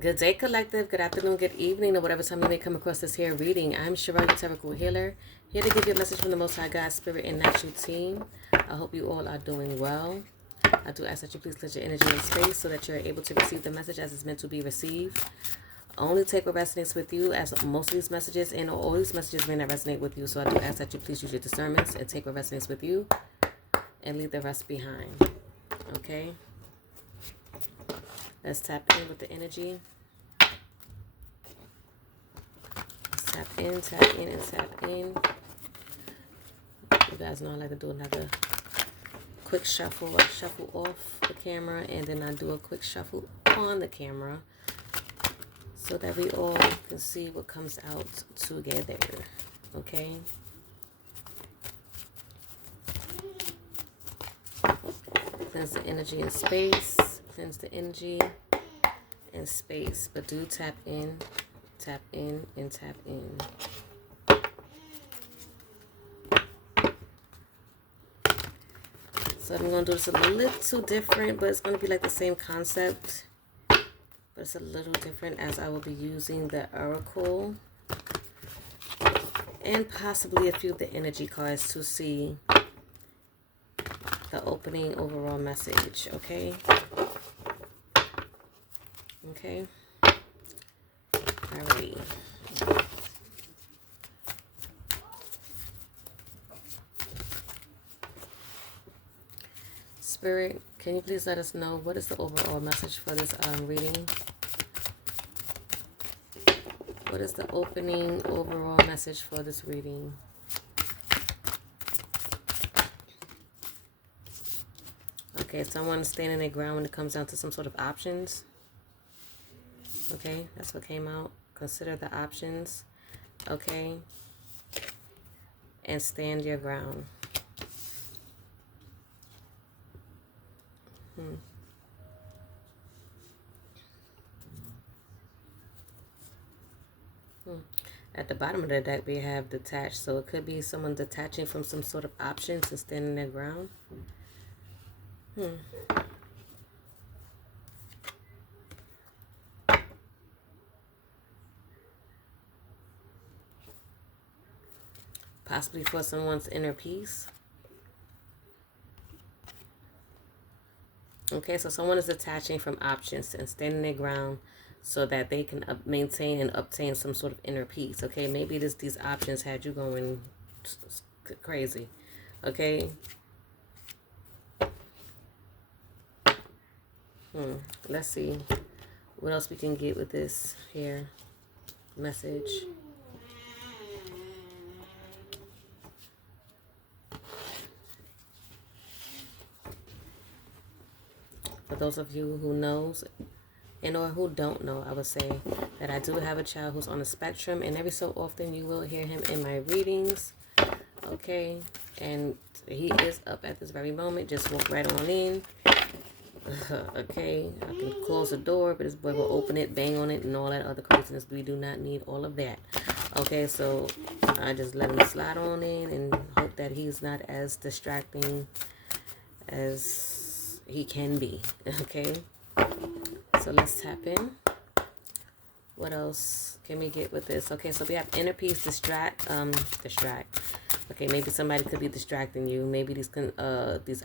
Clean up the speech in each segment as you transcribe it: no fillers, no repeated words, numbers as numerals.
Good day, collective. Good afternoon, good evening, or whatever time you may come across this here reading. I'm Sherelle, your Tarot Healer, here to give you a message from the Most High God, Spirit, and Natural Team. I hope you all are doing well. I do ask that you please clear your energy and space so that you're able to receive the message as it's meant to be received. Only take what resonates with you, as most of these messages and all these messages may not resonate with you. So I do ask that you please use your discernments and take what resonates with you and leave the rest behind. Okay? Let's tap in with the energy. Tap in, and tap in. You guys know I like to do another quick shuffle. I shuffle off the camera and then I do a quick shuffle on the camera so that we all can see what comes out together. Okay? Cleanse the energy in space. Cleanse the energy in space. But do tap in, and tap in. So I'm going to do this a little different, but it's going to be like the same concept. But it's a little different as I will be using the Oracle and possibly a few of the energy cards to see the opening overall message, okay? Okay? Alrighty. Spirit, can you please let us know what is the overall message for this reading? What is the opening overall message for this reading? Okay, someone standing their ground when it comes down to some sort of options. Okay, that's what came out. Consider the options. Okay. And stand your ground. At the bottom of the deck, we have detached. So it could be someone detaching from some sort of options and standing their ground. Possibly for someone's inner peace. Okay, so someone is detaching from options and standing their ground so that they can maintain and obtain some sort of inner peace. Okay, maybe these options had you going crazy. Okay. Let's see what else we can get with this here message. For those of you who knows and or who don't know, I would say that I do have a child who's on the spectrum, and every so often you will hear him in my readings. Okay, and he is up at this very moment. Just walk right on in. Okay, I can close the door, but this boy will open it, bang on it, and all that other craziness. We do not need all of that. Okay, so I just let him slide on in and hope that he's not as distracting as he can be. Okay, so let's tap in. What else can we get with this? Okay, so we have inner peace, distract. Okay, maybe somebody could be distracting you. Maybe these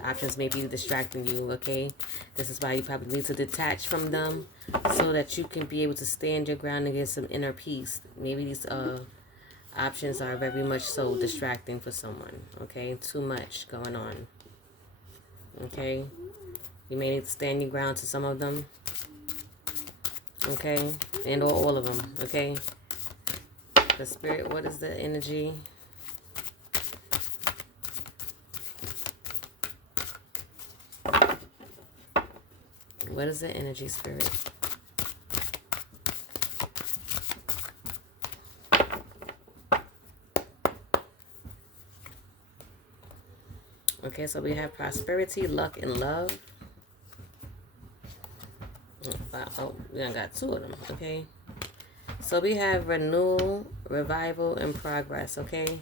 options may be distracting you, okay? This is why you probably need to detach from them so that you can be able to stand your ground and get some inner peace. Maybe these options are very much so distracting for someone, okay? Too much going on, okay? You may need to stand your ground to some of them, okay? And or all of them, okay? The spirit, what is the energy? What is the energy, spirit? Okay, so we have prosperity, luck, and love. Oh, we done got two of them, okay? So we have renewal, revival, and progress, okay?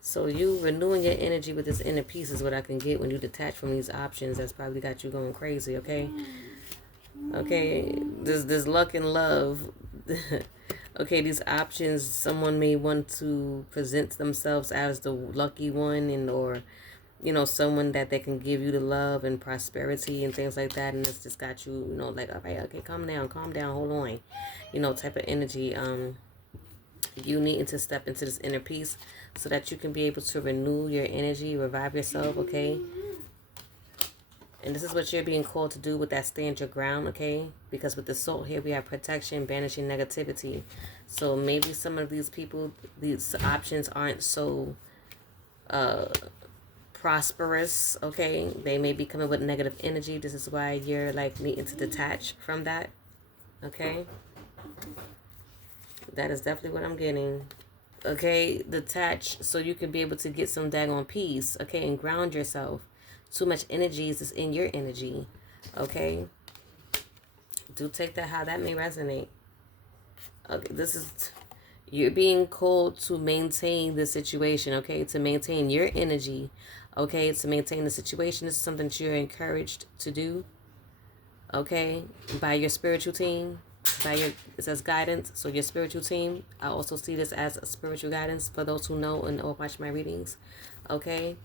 So you renewing your energy with this inner peace is what I can get when you detach from these options that's probably got you going crazy, okay? Okay, this luck and love. Okay, these options, someone may want to present themselves as the lucky one, and or someone that they can give you the love and prosperity and things like that, and it's just got you, like, all right, okay, calm down, hold on, type of energy. You needing to step into this inner peace so that you can be able to renew your energy, revive yourself, okay? And this is what you're being called to do with that stand your ground, okay? Because with the soul here, we have protection, banishing negativity. So maybe some of these people, these options aren't so prosperous, okay? They may be coming with negative energy. This is why you're like needing to detach from that, okay? That is definitely what I'm getting. Okay, detach so you can be able to get some daggone peace, okay, and ground yourself. Too much energy is in your energy, okay? Do take that how that may resonate. Okay, this is, you're being called to maintain the situation, okay? To maintain your energy, okay? To maintain the situation. This is something that you're encouraged to do, okay? By your spiritual team. It says guidance, so your spiritual team. I also see this as a spiritual guidance for those who know and or watch my readings, okay?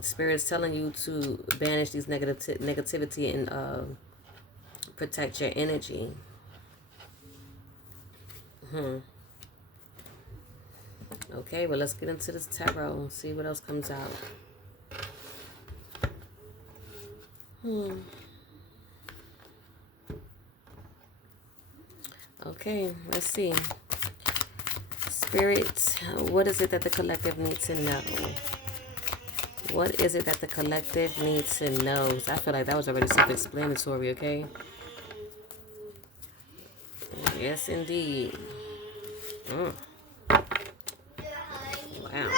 Spirit's telling you to banish these negativity and protect your energy. Okay, well, let's get into this tarot and see what else comes out. Okay, let's see. Spirit, what is it that the collective needs to know? What is it that the collective needs to know? I feel like that was already self-explanatory, okay? Yes, indeed. Wow.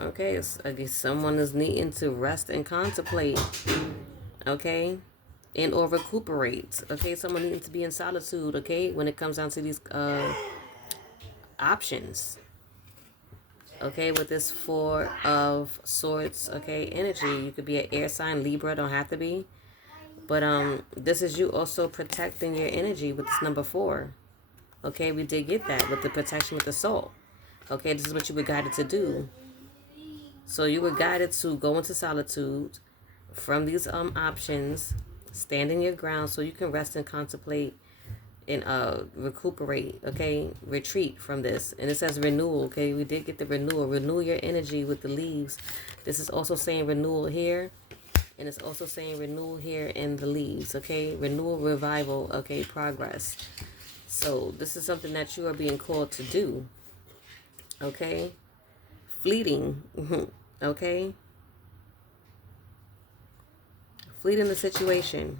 Okay, I guess someone is needing to rest and contemplate, okay? And or recuperate, okay? Someone needing to be in solitude, okay? When it comes down to these options. Okay, with this Four of Swords, okay, energy. You could be an air sign, Libra, don't have to be. But this is you also protecting your energy with this number 4. Okay, we did get that with the protection with the soul. Okay, this is what you were guided to do. So you were guided to go into solitude from these options, standing your ground so you can rest and contemplate and recuperate, okay? Retreat from this. And it says renewal, okay? We did get the renewal. Renew your energy with the leaves. This is also saying renewal here. And it's also saying renewal here in the leaves, okay? Renewal, revival, okay? Progress. So this is something that you are being called to do, okay? Fleeting, okay? Fleeting the situation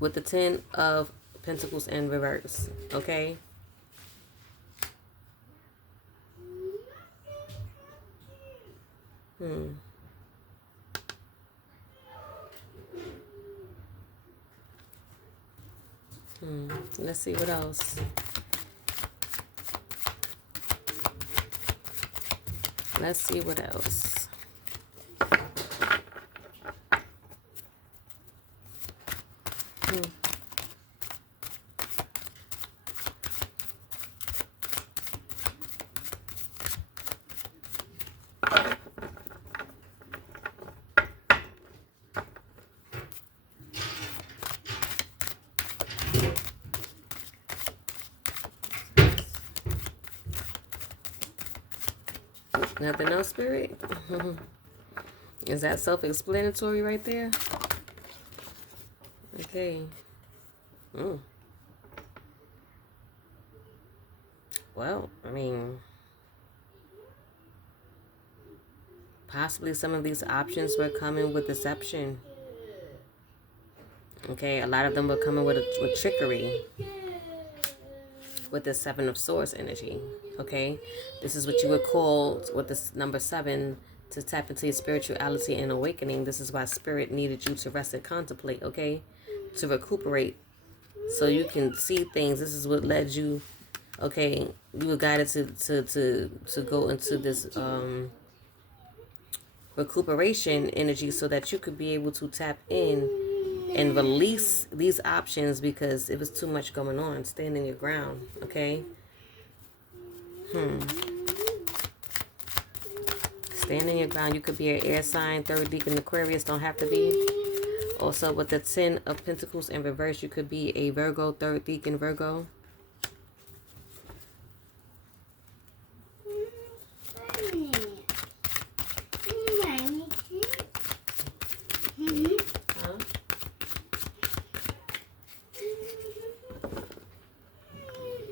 with the 10 of Pentacles in reverse, okay? Let's see what else. Let's see what else. Nothing else, Spirit? Is that self-explanatory right there? Okay. Well, I mean, possibly some of these options were coming with deception. Okay, a lot of them were coming with trickery. With the 7 of Swords energy, okay? This is what you were called with this number 7 to tap into your spirituality and awakening. This is why Spirit needed you to rest and contemplate, okay? To recuperate so you can see things. This is what led you, okay? You were guided to go into this recuperation energy so that you could be able to tap in and release these options, because it was too much going on. Stand in your ground, okay? Stand in your ground. You could be an air sign, third deacon Aquarius, don't have to be. Also, with the 10 of Pentacles in reverse, you could be a Virgo, third deacon Virgo. Huh?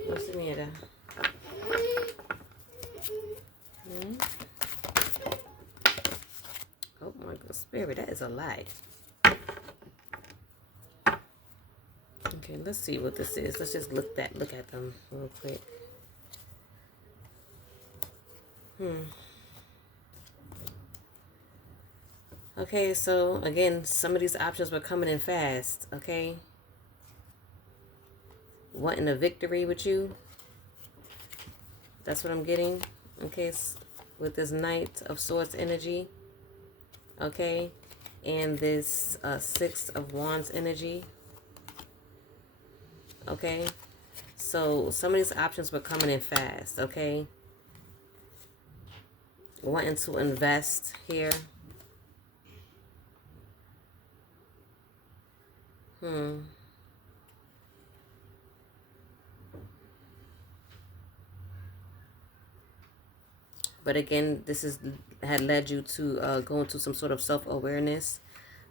What's the matter? Oh my God, Spirit, that is a lie. Okay, let's see what this is. Let's just look at them real quick. Okay, so again, some of these options were coming in fast, okay? Wanting a victory with you. That's what I'm getting, okay? With this Knight of Swords energy, okay? And this 6 of Wands energy, okay? So some of these options were coming in fast, okay? Wanting to invest here. But again, had led you to go into some sort of self-awareness,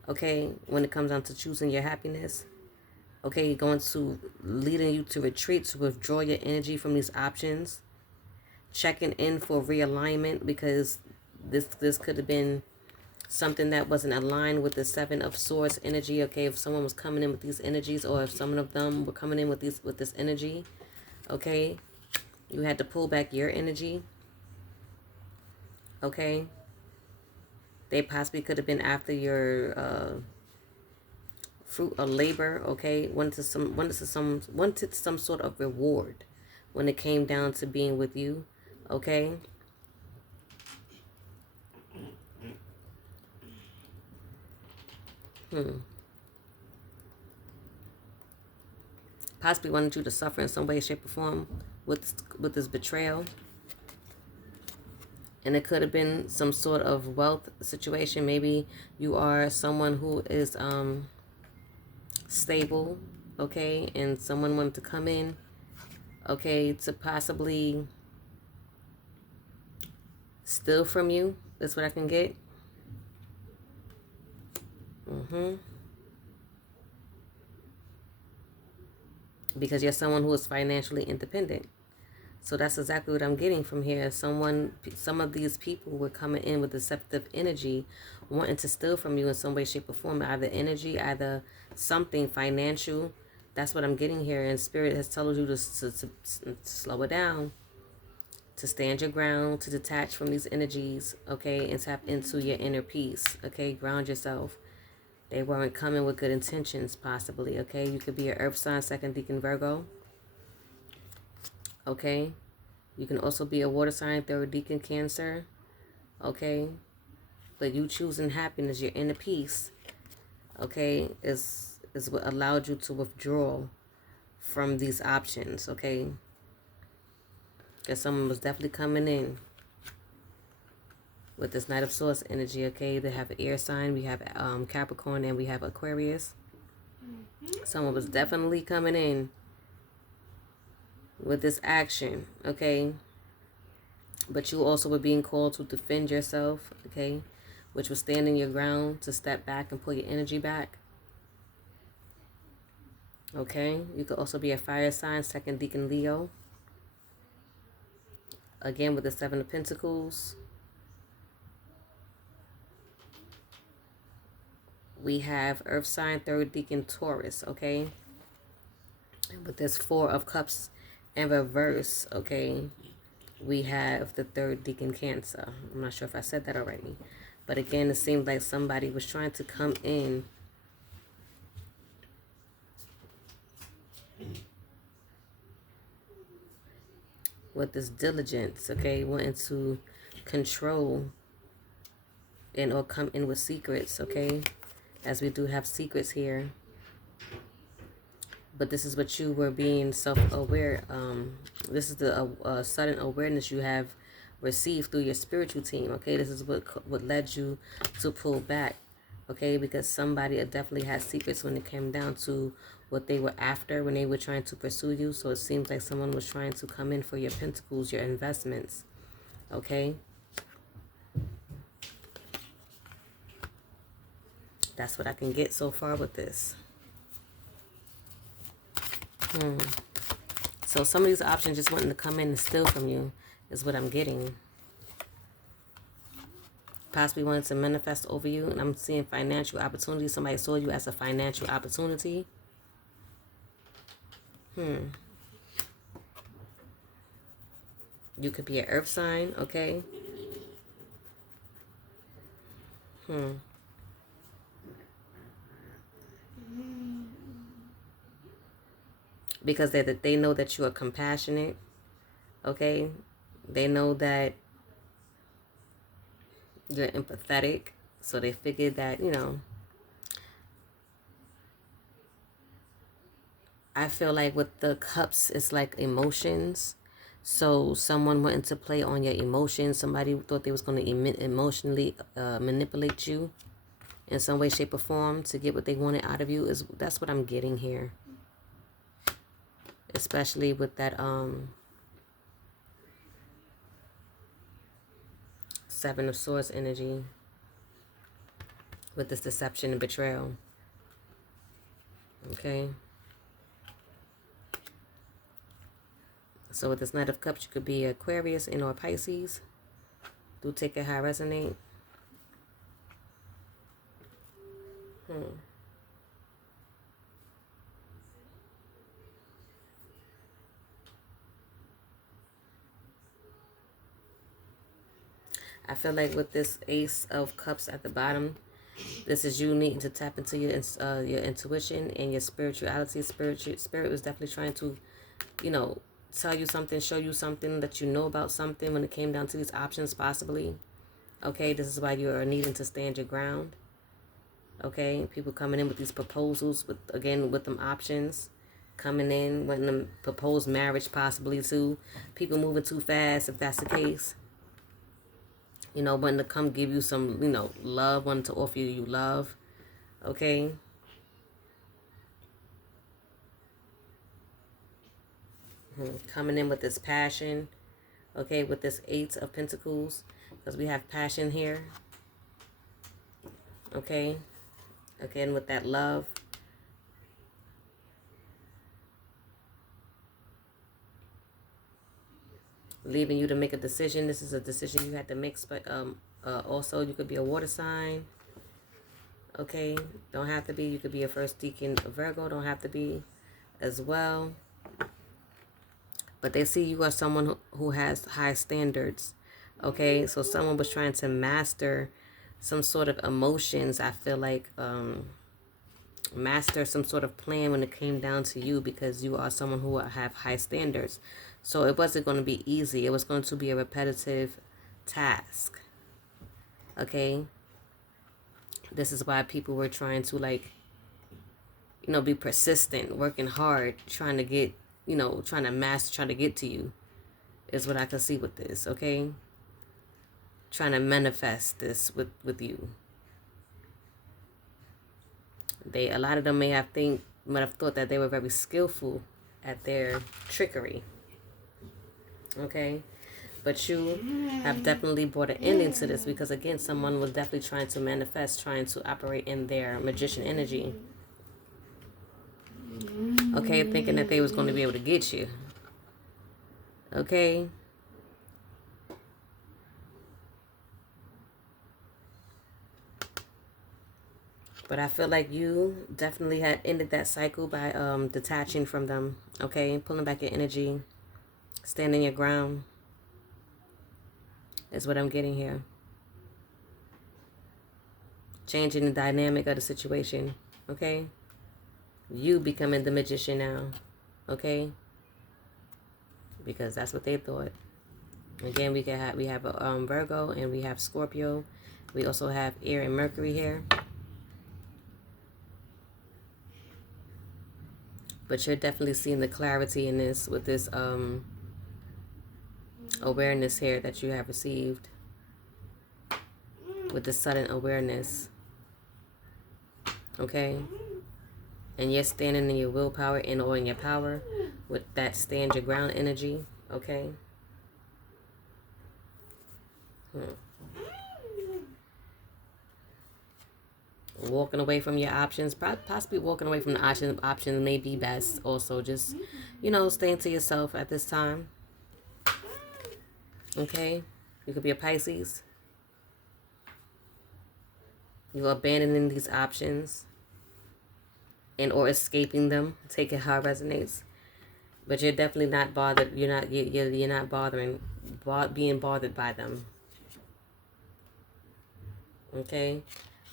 okay, when it comes down to choosing your happiness. Okay, going to leading you to retreat, to withdraw your energy from these options. Checking in for realignment, because this could have been something that wasn't aligned with the 7 of Swords energy. Okay, if someone was coming in with these energies, or if some of them were coming in with this energy, okay, you had to pull back your energy. Okay, they possibly could have been after your fruit of labor. Okay, wanted some sort of reward when it came down to being with you. Okay. Possibly wanted you to suffer in some way, shape, or form with this betrayal. And it could have been some sort of wealth situation. Maybe you are someone who is stable, okay, and someone wanted to come in, okay, to possibly steal from you. That's what I can get. Because you're someone who is financially independent. So that's exactly what I'm getting from here. Some of these people were coming in with deceptive energy, wanting to steal from you in some way, shape, or form. Either energy, either something financial. That's what I'm getting here. And Spirit has told you to slow it down, to stand your ground, to detach from these energies, okay, and tap into your inner peace, okay? Ground yourself. They weren't coming with good intentions, possibly, okay? You could be an earth sign, second deacon Virgo, okay? You can also be a water sign, third deacon Cancer, okay? But you choosing happiness, your inner peace, okay, is what allowed you to withdraw from these options, okay? Because someone was definitely coming in with this Knight of Swords energy, okay? They have an air sign, we have Capricorn, and we have Aquarius. Someone was definitely coming in with this action, okay? But you also were being called to defend yourself, okay? Which was standing your ground, to step back and pull your energy back. Okay? You could also be a fire sign, second deacon Leo. Again, with the 7 of Pentacles. We have earth sign, third deacon Taurus, okay? And with this 4 of Cups in reverse, okay? We have the third deacon Cancer. I'm not sure if I said that already. But again, it seems like somebody was trying to come in with this diligence, okay? Wanting to control and or come in with secrets, okay? As we do have secrets here. But this is what you were being self-aware. This is the sudden awareness you have received through your spiritual team, okay? This is what led you to pull back, okay? Because somebody definitely had secrets when it came down to what they were after when they were trying to pursue you. So it seems like someone was trying to come in for your pentacles, your investments, okay? That's what I can get so far with this. So some of these options just wanting to come in and steal from you is what I'm getting. Possibly wanted to manifest over you, and I'm seeing financial opportunity. Somebody saw you as a financial opportunity. You could be an earth sign, okay? Because they know that you are compassionate, okay? They know that you're empathetic, so they figured that, you know, I feel like with the cups, it's like emotions. So someone wanting to play on your emotions. Somebody thought they was going to emotionally manipulate you in some way, shape, or form to get what they wanted out of you. That's what I'm getting here. Especially with that Seven of Swords energy. With this deception and betrayal. Okay. So with this Knight of Cups, you could be Aquarius and or Pisces. Do take it how I resonate. I feel like with this Ace of Cups at the bottom, this is you needing to tap into your intuition and your spirituality. Spirit was definitely trying to, you know, tell you something, show you something, that you know about something when it came down to these options possibly. Okay, this is why you are needing to stand your ground. Okay, people coming in with these proposals, with them options. Coming in, wanting to propose marriage possibly too. People moving too fast if that's the case. You know, wanting to come give you some, you know, love, wanting to offer you love. Okay. Coming in with this passion. Okay, with this Eight of Pentacles. Because we have passion here. Okay. Again, with that love. Leaving you to make a decision. This is a decision you had to make. But also, you could be a water sign. Okay. Don't have to be. You could be a first deacon Virgo. Don't have to be as well. But they see you as someone who has high standards. Okay. So someone was trying to master some sort of emotions. I feel like master some sort of plan when it came down to you, because you are someone who have high standards. So it wasn't going to be easy. It was going to be a repetitive task. Okay. This is why people were trying to, like, you know, be persistent, working hard, trying to get, you know, trying to master, trying to get to you, is what I can see with this. Okay. Trying to manifest this with you. A lot of them might have thought that they were very skillful at their trickery. Okay. But you have definitely brought an ending to this, because again, someone was definitely trying to manifest, trying to operate in their magician energy. Okay, thinking that they was going to be able to get you. Okay. But I feel like you definitely had ended that cycle by detaching from them. Okay, pulling back your energy, standing your ground is what I'm getting here. Changing the dynamic of the situation. Okay, you becoming the magician now. Okay, because that's what they thought. Again, we have a Virgo and we have Scorpio We also have air and Mercury here. But you're definitely seeing the clarity in this with this awareness here that you have received. With the sudden awareness. Okay? And you're standing in your willpower and or in your power with that stand your ground energy. Okay? Walking away from your options, possibly walking away from the options may be best. Also, just, you know, staying to yourself at this time. Okay? You could be a Pisces. You're abandoning these options and or escaping them. Take it how it resonates. But you're definitely not bothered. You're not being bothered by them. Okay?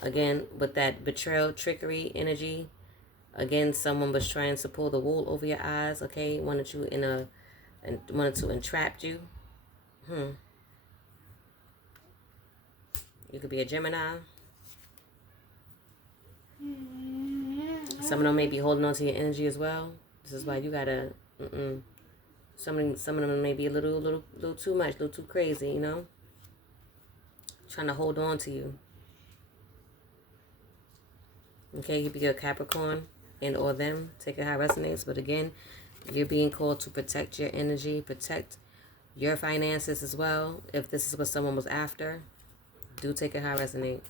Again, with that betrayal, trickery, energy. Again, someone was trying to pull the wool over your eyes. Okay? Wanted to entrap you. You could be a Gemini. Some of them may be holding on to your energy as well. This is why you gotta. Some of them may be a little too much, a little too crazy. You know, trying to hold on to you. Okay, you be a Capricorn and or them. Take it how it resonates. But again, you're being called to protect your energy, protect your finances as well. If this is what someone was after, do take it how it resonates.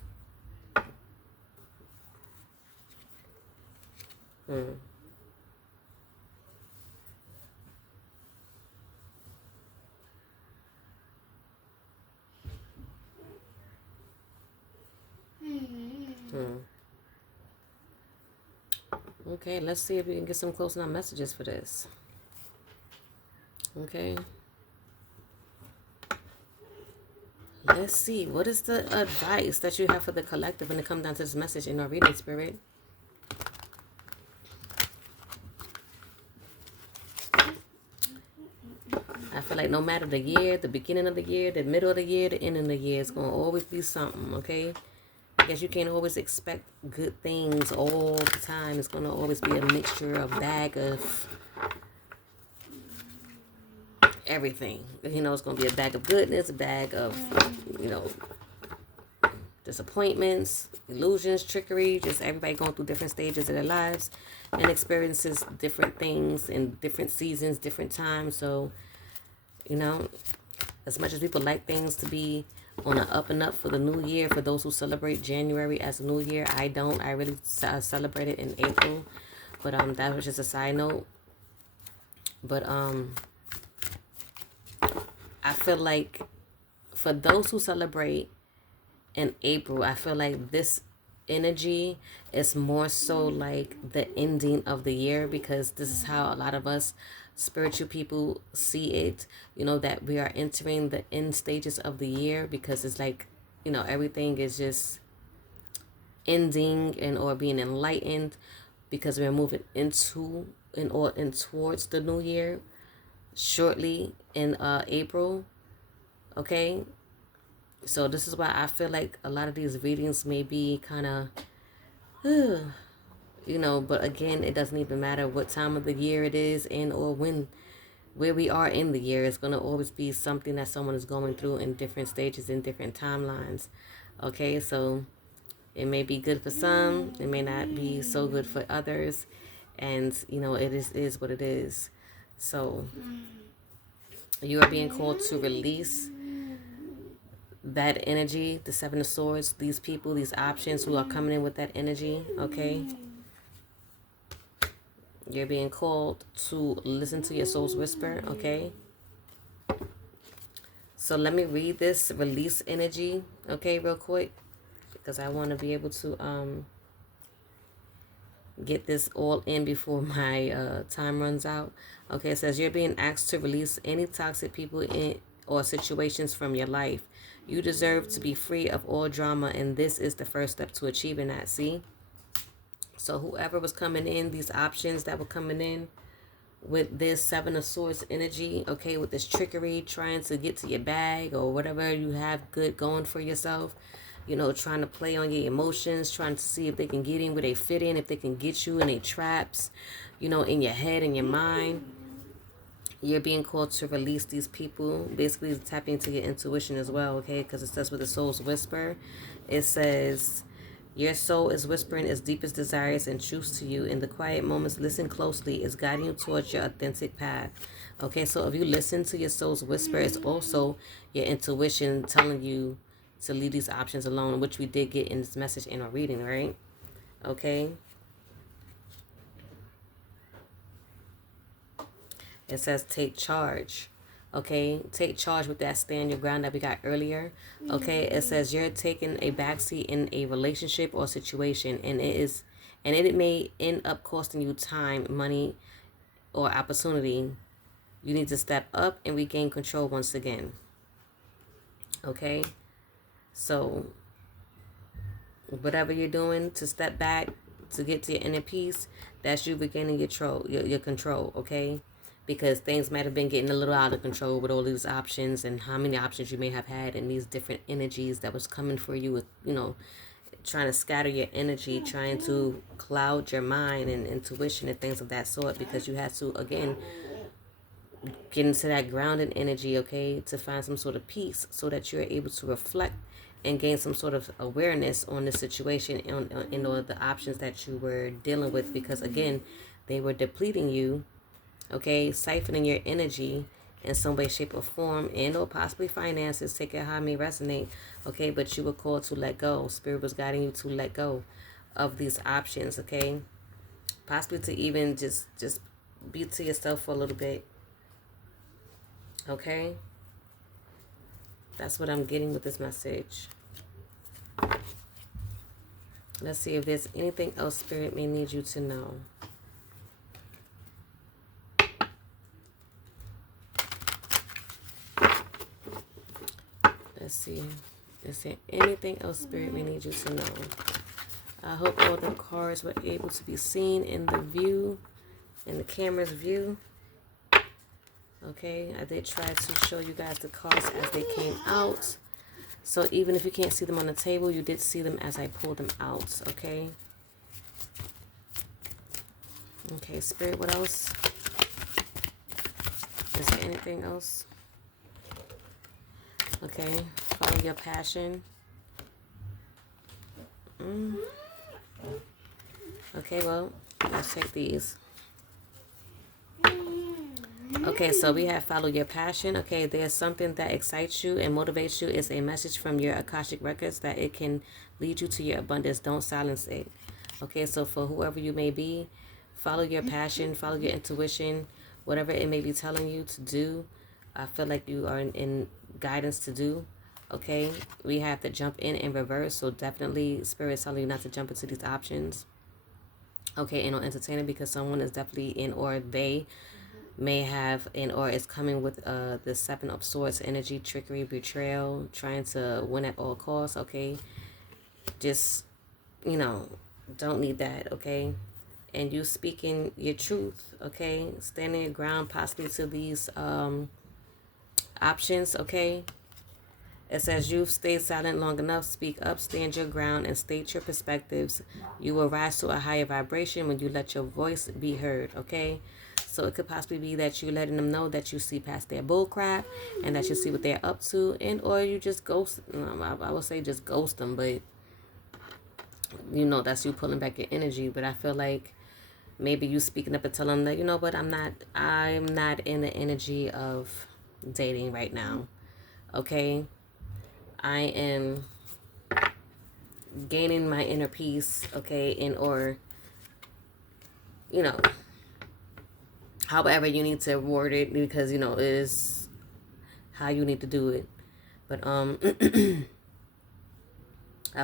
Okay, let's see if we can get some close enough messages for this. Okay. Let's see. What is the advice that you have for the collective when it comes down to this message in our reading, Spirit? I feel like no matter the year, the beginning of the year, the middle of the year, the end of the year, it's going to always be something, okay? I guess you can't always expect good things all the time. It's going to always be a mixture, a bag of everything. You know, it's going to be a bag of goodness, a bag of, you know, disappointments, illusions, trickery, just everybody going through different stages of their lives and experiences different things in different seasons, different times. So, you know, as much as people like things to be on an up and up for the new year, for those who celebrate January as a new year, I don't. I really celebrate it in April. But that was just a side note. But I feel like for those who celebrate in April, I feel like this energy is more so like the ending of the year, because this is how a lot of us spiritual people see it, you know, that we are entering the end stages of the year, because it's like, you know, everything is just ending and or being enlightened, because we're moving into and towards the new year shortly in April. Okay, so this is why I feel like a lot of these readings may be kind of you know, but again, it doesn't even matter what time of the year it is and or where we are in the year. It's going to always be something that someone is going through in different stages, in different timelines. Okay, so it may be good for some, it may not be so good for others, and you know, it is what it is. So you are being called to release that energy, the Seven of Swords, these people, these options who are coming in with that energy. Okay, you're being called to listen to your soul's whisper. Okay, so let me read this release energy, okay, real quick, because I want to be able to get this all in before my time runs out. Okay, it says you're being asked to release any toxic people in or situations from your life. You deserve to be free of all drama, and this is the first step to achieving that. See? So whoever was coming in, these options that were coming in with this Seven of Swords energy, okay, with this trickery, trying to get to your bag or whatever you have good going for yourself, you know, trying to play on your emotions, trying to see if they can get in where they fit in, if they can get you in a traps, you know, in your head and your mind. You're being called to release these people, basically tapping into your intuition as well, okay? Because it says with the soul's whisper, it says, your soul is whispering its deepest desires and truths to you. In the quiet moments, listen closely. It's guiding you towards your authentic path. Okay, so if you listen to your soul's whisper, it's also your intuition telling you to leave these options alone, which we did get in this message in our reading, right? Okay. It says take charge. Okay, take charge with that stand your ground that we got earlier. Okay, it says you're taking a backseat in a relationship or situation, and it may end up costing you time, money, or opportunity. You need to step up and regain control once again. Okay, so whatever you're doing to step back to get to your inner peace, that's you regaining your control. Okay, because things might have been getting a little out of control with all these options and how many options you may have had and these different energies that was coming for you with, you know, trying to scatter your energy, trying to cloud your mind and intuition and things of that sort, because you had to, again, get into that grounded energy, okay, to find some sort of peace so that you're able to reflect and gain some sort of awareness on the situation and on the options that you were dealing with, because, again, they were depleting you. Okay, siphoning your energy in some way, shape, or form, and or possibly finances. Take it how it may resonate. Okay, but you were called to let go. Spirit was guiding you to let go of these options. Okay, possibly to even just be to yourself for a little bit. Okay, that's what I'm getting with this message. Let's see if there's anything else Spirit may need you to know. Let's see. Is there anything else Spirit may need you to know? I hope all the cards were able to be seen in the view, in the camera's view. Okay, I did try to show you guys the cards as they came out. So even if you can't see them on the table, you did see them as I pulled them out. Okay. Okay, Spirit, what else? Is there anything else? Okay, follow your passion. Okay, well, let's check these. Okay, so we have follow your passion. Okay, there's something that excites you and motivates you. It's a message from your Akashic Records that it can lead you to your abundance. Don't silence it. Okay, so for whoever you may be, follow your passion, follow your intuition, whatever it may be telling you to do. I feel like you are in guidance to do. Okay, we have to jump in reverse, so definitely Spirit is telling you not to jump into these options. Okay, and on entertaining, because someone is definitely in, or they may have in, or is coming with the Seven of Swords energy, trickery, betrayal, trying to win at all costs. Okay, just, you know, don't need that. Okay, and you speaking your truth. Okay, standing your ground possibly to these options. Okay, it says you've stayed silent long enough. Speak up, stand your ground, and state your perspectives. You will rise to a higher vibration when you let your voice be heard. Okay, so it could possibly be that you're letting them know that you see past their bullcrap and that you see what they're up to, and or you just ghost. I would say just ghost them, but you know that's you pulling back your energy. But I feel like maybe you speaking up and telling them that, you know what, I'm not in the energy of dating right now. Okay, I am gaining my inner peace. Okay, and or, you know, however you need to word it, because, you know, it is how you need to do it. But I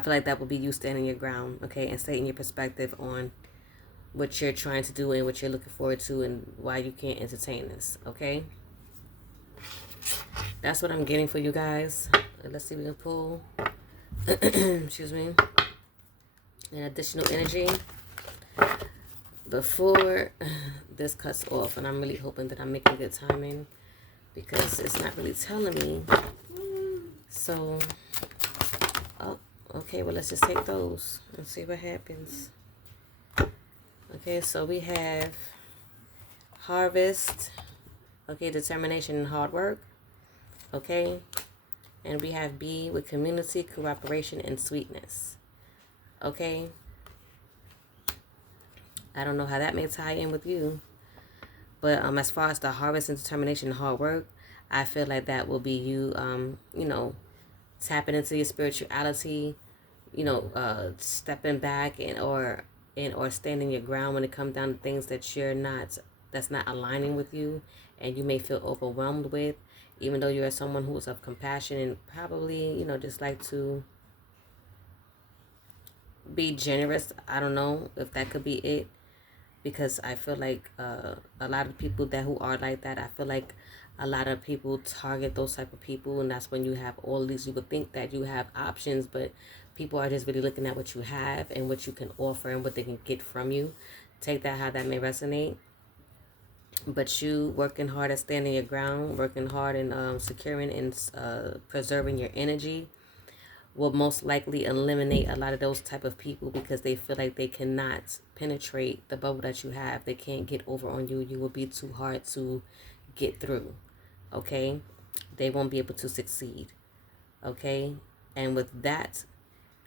feel like that will be you standing your ground, okay, and stating your perspective on what you're trying to do and what you're looking forward to and why you can't entertain this. Okay, that's what I'm getting for you guys. Let's see if we can pull excuse me, an additional energy before this cuts off. And I'm really hoping that I'm making good timing, because it's not really telling me. So, oh, Okay, well, let's just take those and see what happens. Okay, so we have harvest. Okay, determination and hard work. Okay, and we have B with community, cooperation, and sweetness. Okay, I don't know how that may tie in with you, but as far as the harvest and determination and hard work, I feel like that will be you, you know, tapping into your spirituality, you know, stepping back or standing your ground when it comes down to things that that's not aligning with you, and you may feel overwhelmed with, even though you're someone who is of compassion and probably, you know, just like to be generous. I don't know if that could be it, because I feel like a lot of people that who are like that, I feel like a lot of people target those type of people, and that's when you have all these, you would think that you have options, but people are just really looking at what you have and what you can offer and what they can get from you. Take that how that may resonate. But you working hard at standing your ground, working hard and securing and preserving your energy will most likely eliminate a lot of those type of people, because they feel like they cannot penetrate the bubble that you have. They can't get over on you. You will be too hard to get through. Okay, they won't be able to succeed. Okay, and with that,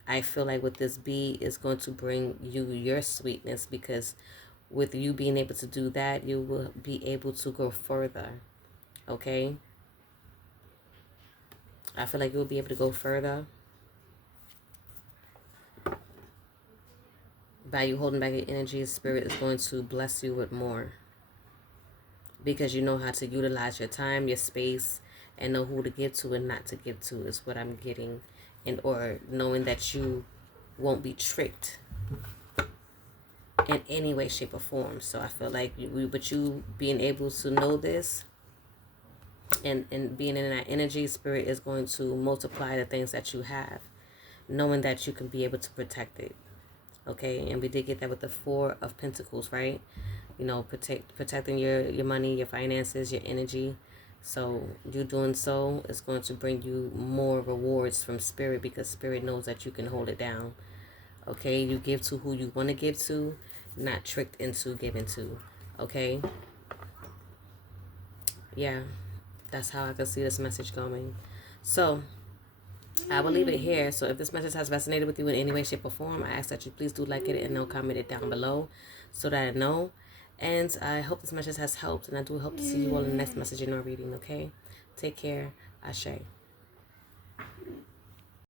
I feel like with this B is going to bring you your sweetness, because with you being able to do that, you will be able to go further. Okay, I feel like you'll be able to go further by you holding back your energy. Spirit is going to bless you with more, because you know how to utilize your time, your space, and know who to give to and not to give to, is what I'm getting. And or knowing that you won't be tricked in any way, shape, or form. So I feel like with you being able to know this and being in that energy, Spirit is going to multiply the things that you have, knowing that you can be able to protect it. Okay, and we did get that with the Four of Pentacles, right? You know, protecting your money, your finances, your energy. So you doing so is going to bring you more rewards from Spirit, because Spirit knows that you can hold it down. Okay, you give to who you want to give to, not tricked into giving to. Okay, yeah, that's how I can see this message going. So I will leave it here. So if this message has resonated with you in any way, shape, or form, I ask that you please do like it and no comment it down below so that I know. And I hope this message has helped, and I do hope to see you all in the next message in our reading, okay? Take care. Ashe.